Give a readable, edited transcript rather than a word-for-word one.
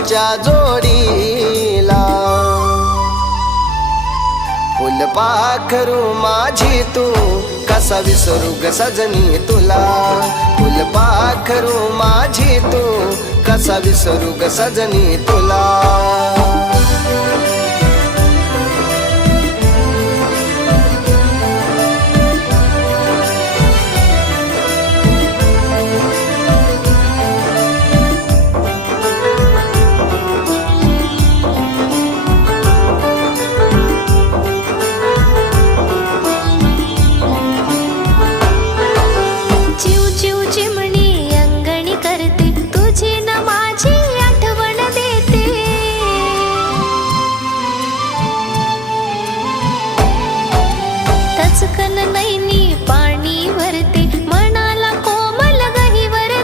तुझ्या जोडीला. फुलपाखरू माझी तू कसा विसरू ग सजनी तुला. फुलपाखरू माझी तू कसा विसरू ग सजनी तुला.